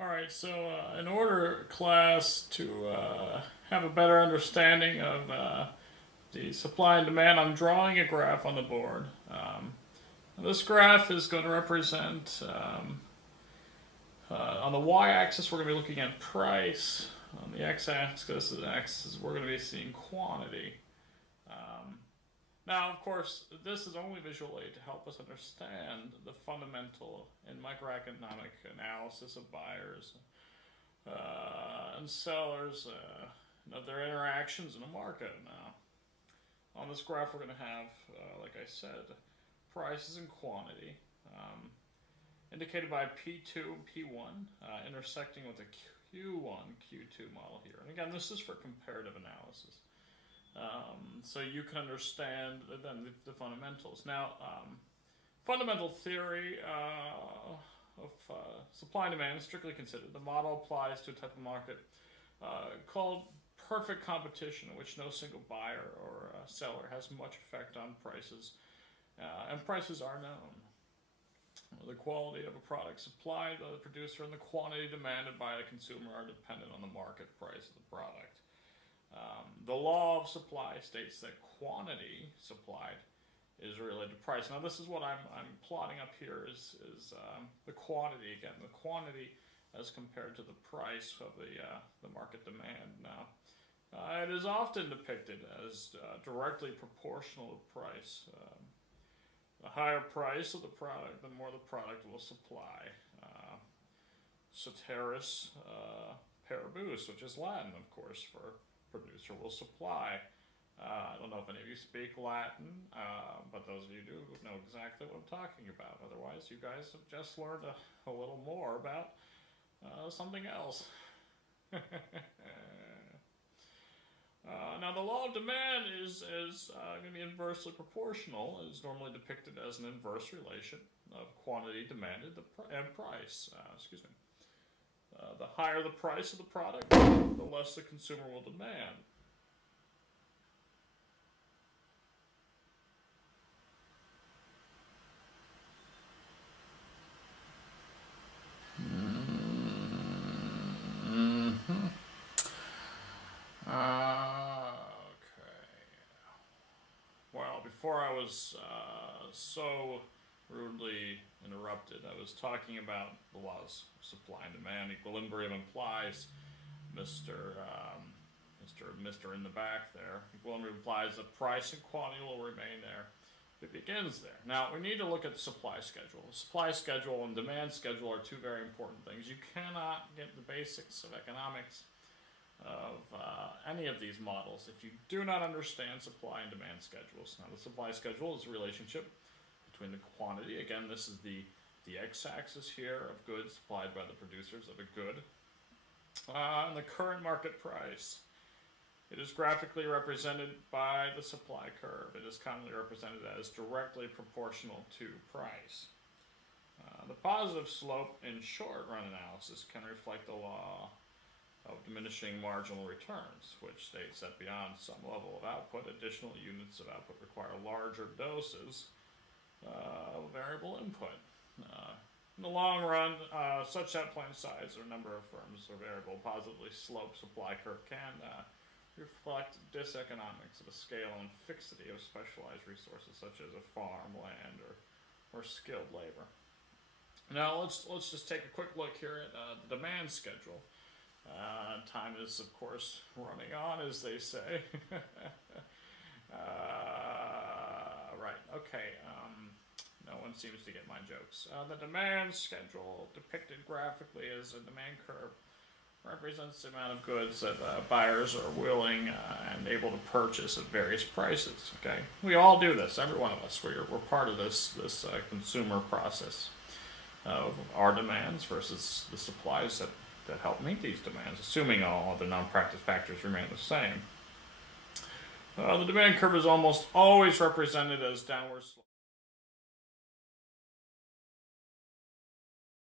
Alright, so in order, class, to have a better understanding of the supply and demand, I'm drawing a graph on the board. This graph is going to represent, on the y-axis, we're going to be looking at price. On the x-axis, we're going to be seeing quantity. Now, of course, this is only visual aid to help us understand the fundamental and microeconomic analysis of buyers and sellers and of their interactions in the market. Now, on this graph, we're going to have, like I said, prices and quantity, indicated by P2 and P1, intersecting with the Q1, Q2 model here. And again, this is for comparative analysis. So you can understand then the fundamentals. Now, fundamental theory of supply and demand is strictly considered. The model applies to a type of market called perfect competition, in which no single buyer or seller has much effect on prices, and prices are known. The quality of a product supplied by the producer and the quantity demanded by the consumer are dependent on the market price of the product. The law of supply states that quantity supplied is related to price. Now, this is what I'm plotting up here is the quantity again, the quantity as compared to the price of the market demand. Now, it is often depicted as directly proportional to price. The higher price of the product, the more the product will supply. Ceteris paribus, which is Latin, of course, for producer will supply. I don't know if any of you speak Latin, but those of you who do know exactly what I'm talking about. Otherwise, you guys have just learned a little more about something else. Now, the law of demand is going to be inversely proportional. It is normally depicted as an inverse relation of quantity demanded and price. The higher the price of the product, the less the consumer will demand. Okay. Well, before I was so rudely interrupted, I was talking about the laws of supply and demand. Equilibrium implies Mr. in the back there. Equilibrium implies that price and quantity will remain there. It begins there. Now, we need to look at the supply schedule. The supply schedule and demand schedule are two very important things. You cannot get the basics of economics of any of these models if you do not understand supply and demand schedules. Now, the supply schedule is a relationship between the quantity. Again, this is the x-axis here of goods supplied by the producers of a good, and the current market price. It is graphically represented by the supply curve. It is commonly represented as directly proportional to price. The positive slope in short-run analysis can reflect the law of diminishing marginal returns, which states that beyond some level of output, additional units of output require larger doses of variable input. In the long run, such that plant size or number of firms or variable positively sloped supply curve can reflect diseconomics of a scale and fixity of specialized resources such as a farm, land, or skilled labor. Now let's just take a quick look here at the demand schedule. Time is, of course, running on, as they say. Right, okay. No one seems to get my jokes. The demand schedule, depicted graphically as a demand curve, represents the amount of goods that buyers are willing and able to purchase at various prices. Okay, we all do this. Every one of us. We're part of this consumer process of our demands versus the supplies that help meet these demands, assuming all other non-practice factors remain the same. The demand curve is almost always represented as downward slope.